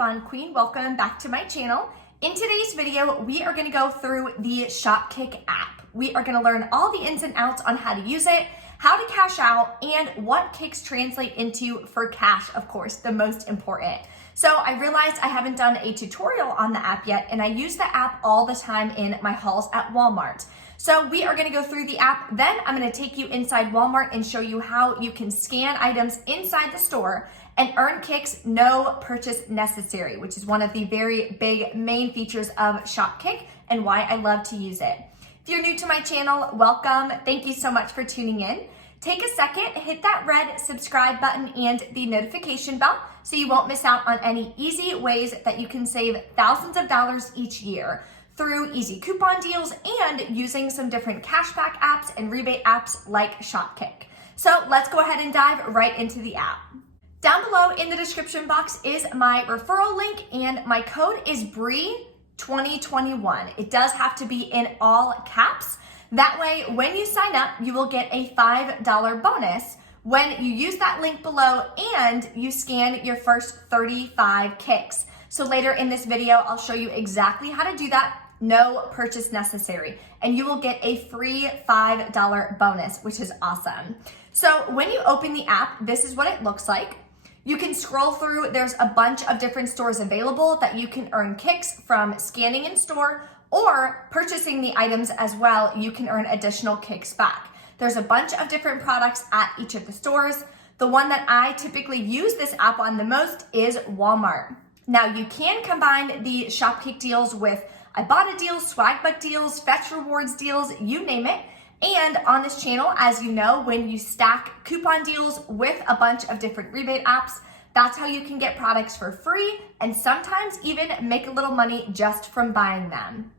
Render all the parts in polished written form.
coupon queen. Welcome back to my channel. In today's video, we are gonna go through the Shopkick app. We are gonna learn all the ins and outs on how to use it, how to cash out, and what kicks translate into for cash, of course, the most important. So I realized I haven't done a tutorial on the app yet, and I use the app all the time in my hauls at Walmart. So we are gonna go through the app, then I'm gonna take you inside Walmart and show you how you can scan items inside the store and earn kicks, no purchase necessary, which is one of the very big main features of Shopkick and why I love to use it. If you're new to my channel, welcome. Thank you so much for tuning in. Take a second, hit that red subscribe button and the notification bell so you won't miss out on any easy ways that you can save thousands of dollars each year through easy coupon deals and using some different cashback apps and rebate apps like Shopkick. So let's go ahead and dive right into the app. Down below in the description box is my referral link and my code is Bree 2021. It does have to be in all caps. That way, when you sign up, you will get a $5 bonus when you use that link below and you scan your first 35 kicks. So later in this video, I'll show you exactly how to do that. No purchase necessary, and you will get a free $5 bonus, which is awesome. So when you open the app, this is what it looks like. You can scroll through, there's a bunch of different stores available that you can earn kicks from scanning in store or purchasing the items as well. You can earn additional kicks back. There's a bunch of different products at each of the stores. The one that I typically use this app on the most is Walmart. Now you can combine the Shopkick deals with Ibotta deals, Swagbuck deals, Fetch Rewards deals, you name it. And on this channel, as you know, when you stack coupon deals with a bunch of different rebate apps, that's how you can get products for free and sometimes even make a little money just from buying them.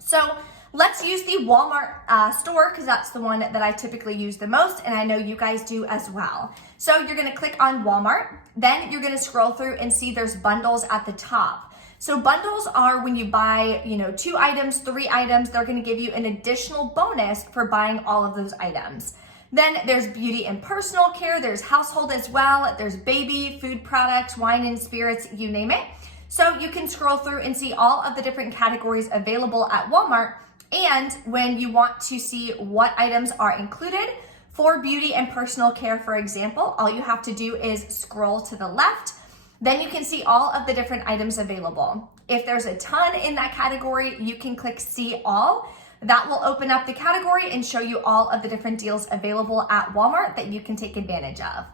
So let's use the Walmart store because that's the one that I typically use the most, and I know you guys do as well. So you're gonna click on Walmart, then you're gonna scroll through and see there's bundles at the top. So bundles are when you buy, 2 items, 3 items, they're gonna give you an additional bonus for buying all of those items. Then there's beauty and personal care, there's household as well, there's baby, food products, wine and spirits, you name it. So you can scroll through and see all of the different categories available at Walmart. And when you want to see what items are included for beauty and personal care, for example, all you have to do is scroll to the left. Then you can see all of the different items available. If there's a ton in that category, you can click see all. That will open up the category and show you all of the different deals available at Walmart that you can take advantage of.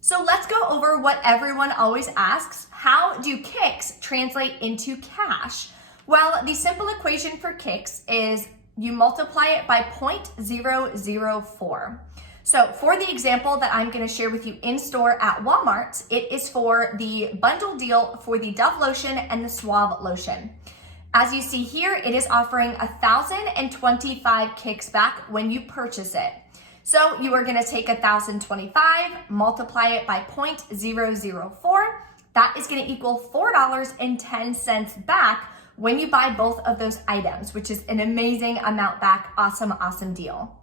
So let's go over what everyone always asks. How do kicks translate into cash? Well, the simple equation for kicks is you multiply it by 0.004. So for the example that I'm gonna share with you in store at Walmart, it is for the bundle deal for the Dove lotion and the Suave lotion. As you see here, it is offering 1,025 kicks back when you purchase it. So you are gonna take 1,025, multiply it by 0.004. That is gonna equal $4.10 back when you buy both of those items, which is an amazing amount back. Awesome, awesome deal.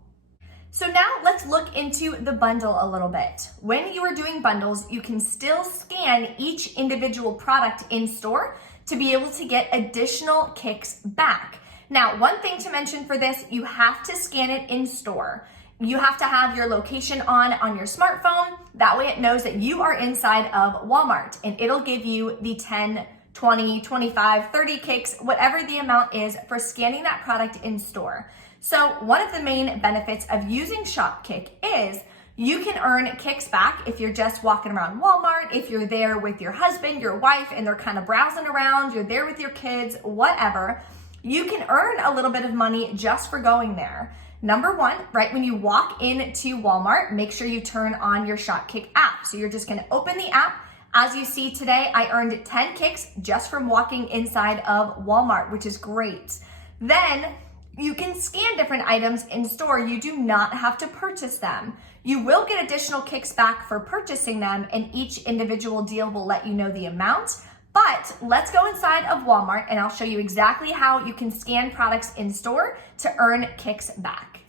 So now let's look into the bundle a little bit. When you are doing bundles, you can still scan each individual product in store to be able to get additional kicks back. Now, one thing to mention for this, you have to scan it in store. You have to have your location on your smartphone. That way it knows that you are inside of Walmart and it'll give you the 10, 20, 25, 30 kicks, whatever the amount is for scanning that product in store. So one of the main benefits of using Shopkick is you can earn kicks back if you're just walking around Walmart, if you're there with your husband, your wife, and they're kind of browsing around, you're there with your kids, whatever. You can earn a little bit of money just for going there. Number one, right when you walk into Walmart, make sure you turn on your Shopkick app. So you're just gonna open the app. As you see today, I earned 10 kicks just from walking inside of Walmart, which is great. Then you can scan different items in store. You do not have to purchase them. You will get additional kicks back for purchasing them, and each individual deal will let you know the amount. But let's go inside of Walmart and I'll show you exactly how you can scan products in store to earn kicks back.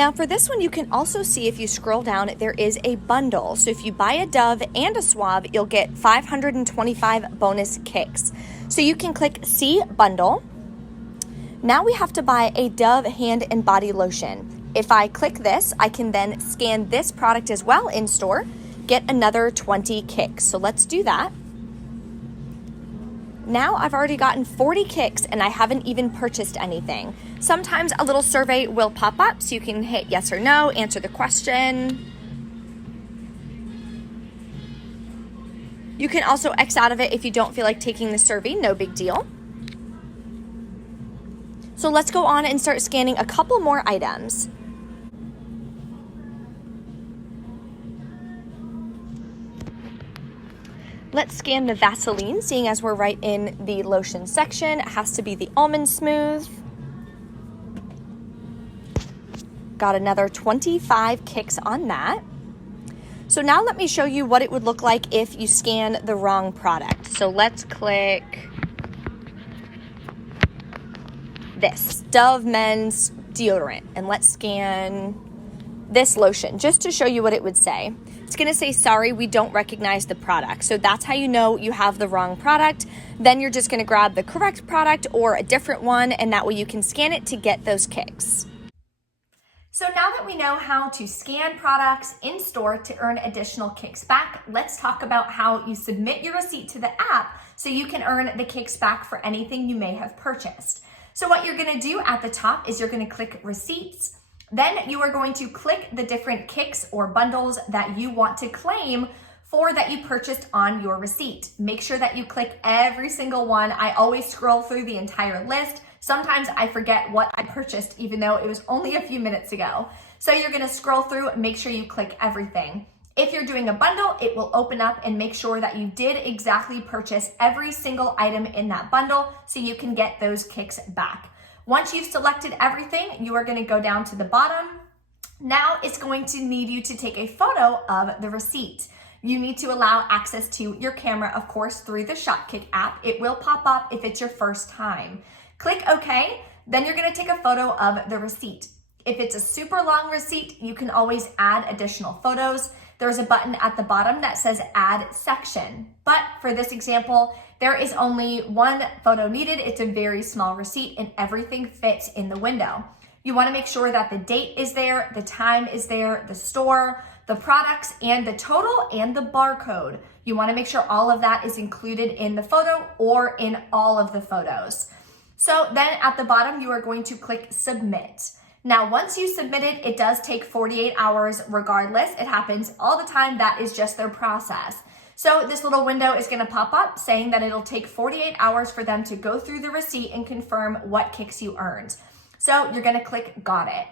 Now for this one, you can also see if you scroll down, there is a bundle. So if you buy a Dove and a Suave, you'll get 525 bonus kicks. So you can click see bundle. Now we have to buy a Dove hand and body lotion. If I click this, I can then scan this product as well in store, get another 20 kicks. So let's do that. Now I've already gotten 40 kicks and I haven't even purchased anything. Sometimes a little survey will pop up so you can hit yes or no, answer the question. You can also X out of it if you don't feel like taking the survey, no big deal. So let's go on and start scanning a couple more items. Let's scan the Vaseline, seeing as we're right in the lotion section. It has to be the Almond Smooth. Got another 25 kicks on that. So now let me show you what it would look like if you scan the wrong product. So let's click this, Dove Men's Deodorant, and let's scan this lotion just to show you what it would say. It's gonna say, sorry, we don't recognize the product. So that's how you know you have the wrong product. Then you're just gonna grab the correct product or a different one, and that way you can scan it to get those kicks. So now that we know how to scan products in store to earn additional kicks back, let's talk about how you submit your receipt to the app so you can earn the kicks back for anything you may have purchased. So what you're gonna do at the top is you're gonna click receipts. Then you are going to click the different kicks or bundles that you want to claim for that you purchased on your receipt. Make sure that you click every single one. I always scroll through the entire list. Sometimes I forget what I purchased, even though it was only a few minutes ago. So you're gonna scroll through, make sure you click everything. If you're doing a bundle, it will open up and make sure that you did exactly purchase every single item in that bundle so you can get those kicks back. Once you've selected everything, you are gonna go down to the bottom. Now it's going to need you to take a photo of the receipt. You need to allow access to your camera, of course, through the Shopkick app. It will pop up if it's your first time. Click OK, then you're gonna take a photo of the receipt. If it's a super long receipt, you can always add additional photos. There's a button at the bottom that says add section. But for this example, there is only one photo needed. It's a very small receipt and everything fits in the window. You wanna make sure that the date is there, the time is there, the store, the products, and the total and the barcode. You wanna make sure all of that is included in the photo or in all of the photos. So then at the bottom, you are going to click submit. Now, once you submit it, it does take 48 hours regardless. It happens all the time. That is just their process. So this little window is gonna pop up saying that it'll take 48 hours for them to go through the receipt and confirm what kicks you earned. So you're gonna click got it.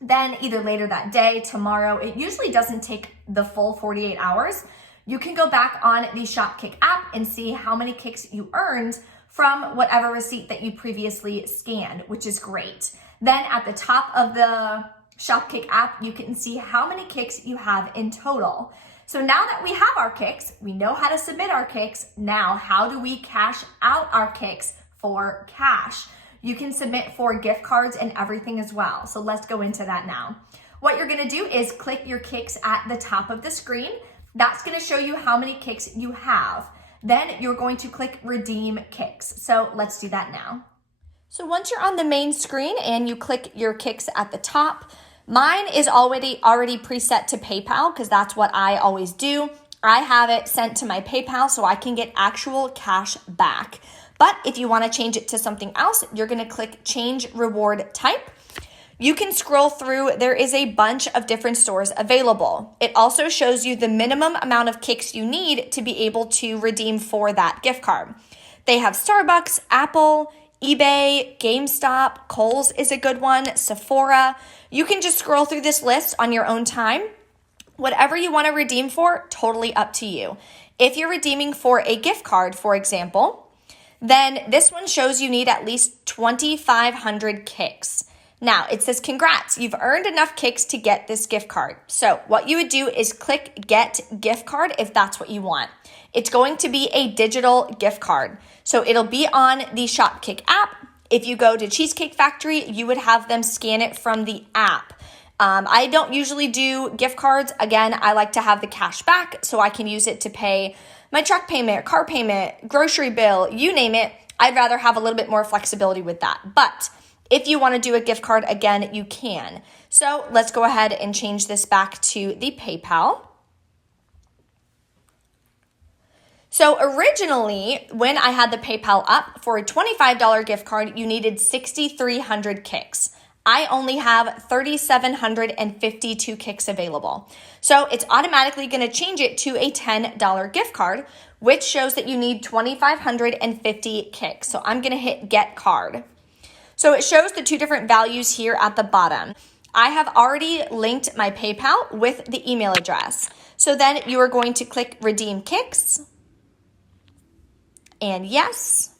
Then either later that day, tomorrow, it usually doesn't take the full 48 hours. You can go back on the Shopkick app and see how many kicks you earned from whatever receipt that you previously scanned, which is great. Then at the top of the Shopkick app, you can see how many kicks you have in total. So now that we have our kicks, we know how to submit our kicks. Now, how do we cash out our kicks for cash? You can submit for gift cards and everything as well. So let's go into that now. What you're gonna do is click your kicks at the top of the screen. That's gonna show you how many kicks you have. Then you're going to click redeem kicks. So let's do that now. So once you're on the main screen and you click your kicks at the top, mine is already preset to PayPal because that's what I always do. I have it sent to my PayPal so I can get actual cash back. But if you want to change it to something else, you're going to click change reward type. You can scroll through. There is a bunch of different stores available. It also shows you the minimum amount of kicks you need to be able to redeem for that gift card. They have Starbucks, Apple, eBay, GameStop, Kohl's is a good one, Sephora. You can just scroll through this list on your own time. Whatever you want to redeem for, totally up to you. If you're redeeming for a gift card, for example, then this one shows you need at least 2,500 kicks. Now, it says, congrats, you've earned enough kicks to get this gift card. So what you would do is click get gift card if that's what you want. It's going to be a digital gift card. So it'll be on the Shopkick app. If you go to Cheesecake Factory, you would have them scan it from the app. I don't usually do gift cards. Again, I like to have the cash back so I can use it to pay my truck payment, car payment, grocery bill, you name it. I'd rather have a little bit more flexibility with that. But if you want to do a gift card, again, you can. So let's go ahead and change this back to the PayPal. So originally, when I had the PayPal up for a $25 gift card, you needed 6,300 kicks. I only have 3,752 kicks available. So it's automatically going to change it to a $10 gift card, which shows that you need 2,550 kicks. So I'm going to hit Get Card. So it shows the two different values here at the bottom. I have already linked my PayPal with the email address. So then you are going to click Redeem Kicks. And yes.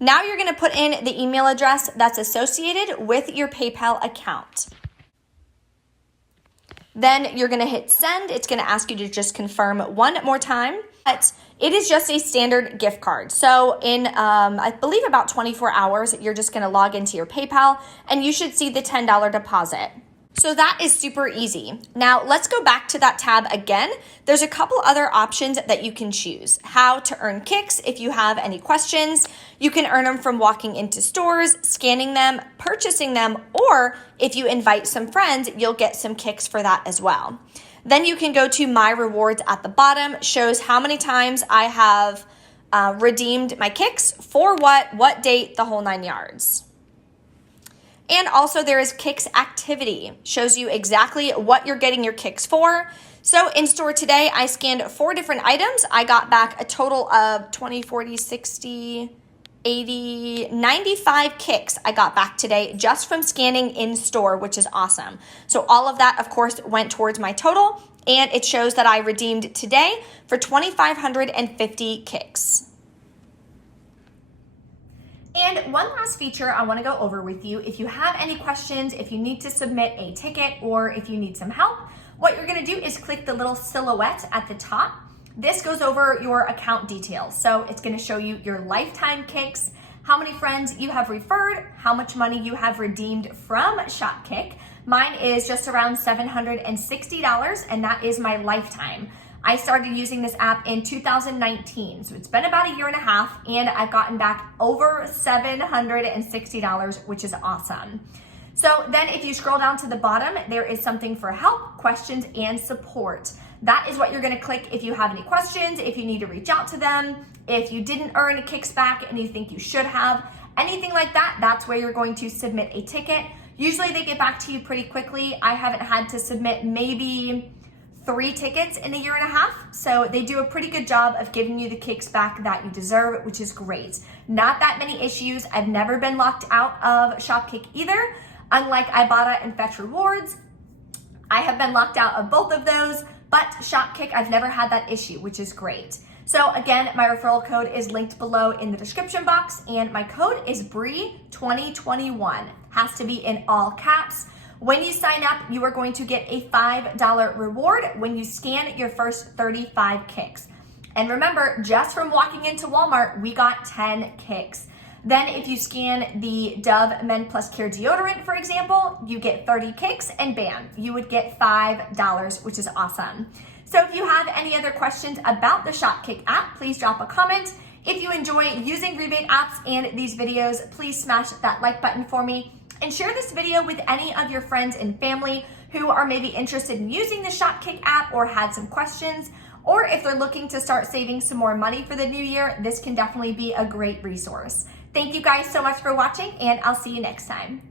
Now you're going to put in the email address that's associated with your PayPal account. Then you're going to hit send. It's going to ask you to just confirm one more time. But it is just a standard gift card. So in, I believe about 24 hours, you're just going to log into your PayPal and you should see the $10 deposit. So that is super easy. Now let's go back to that tab again. There's a couple other options that you can choose. How to earn kicks if you have any questions. You can earn them from walking into stores, scanning them, purchasing them, or if you invite some friends, you'll get some kicks for that as well. Then you can go to My Rewards at the bottom, shows how many times I have redeemed my kicks, for what date, the whole 9 yards. And also there is Kicks Activity, shows you exactly what you're getting your kicks for. So in store today, I scanned 4 different items. I got back a total of 20, 40, 60, 80, 95 kicks I got back today just from scanning in store, which is awesome. So all of that, of course, went towards my total, and it shows that I redeemed today for 2,550 kicks. And one last feature I want to go over with you. If you have any questions, if you need to submit a ticket, or if you need some help, what you're going to do is click the little silhouette at the top. This goes over your account details. So it's going to show you your lifetime kicks, how many friends you have referred, how much money you have redeemed from Shopkick. Mine is just around $760, and that is my lifetime. I started using this app in 2019, so it's been about a year and a half, and I've gotten back over $760, which is awesome. So then if you scroll down to the bottom, there is something for help, questions, and support. That is what you're gonna click if you have any questions, if you need to reach out to them, if you didn't earn kicks back and you think you should have, anything like that, that's where you're going to submit a ticket. Usually they get back to you pretty quickly. I haven't had to submit maybe 3 tickets in a year and a half. So they do a pretty good job of giving you the kicks back that you deserve, which is great. Not that many issues. I've never been locked out of Shopkick either. Unlike Ibotta and Fetch Rewards, I have been locked out of both of those, but Shopkick, I've never had that issue, which is great. So again, my referral code is linked below in the description box, and my code is Bree2021. Has to be in all caps. When you sign up, you are going to get a $5 reward when you scan your first 35 kicks. And remember, just from walking into Walmart, we got 10 kicks. Then if you scan the Dove Men Plus Care deodorant, for example, you get 30 kicks, and bam, you would get $5, which is awesome. So if you have any other questions about the Shopkick app, please drop a comment. If you enjoy using rebate apps and these videos, please smash that like button for me. And share this video with any of your friends and family who are maybe interested in using the Shopkick app or had some questions, or if they're looking to start saving some more money for the new year, this can definitely be a great resource. Thank you guys so much for watching, and I'll see you next time.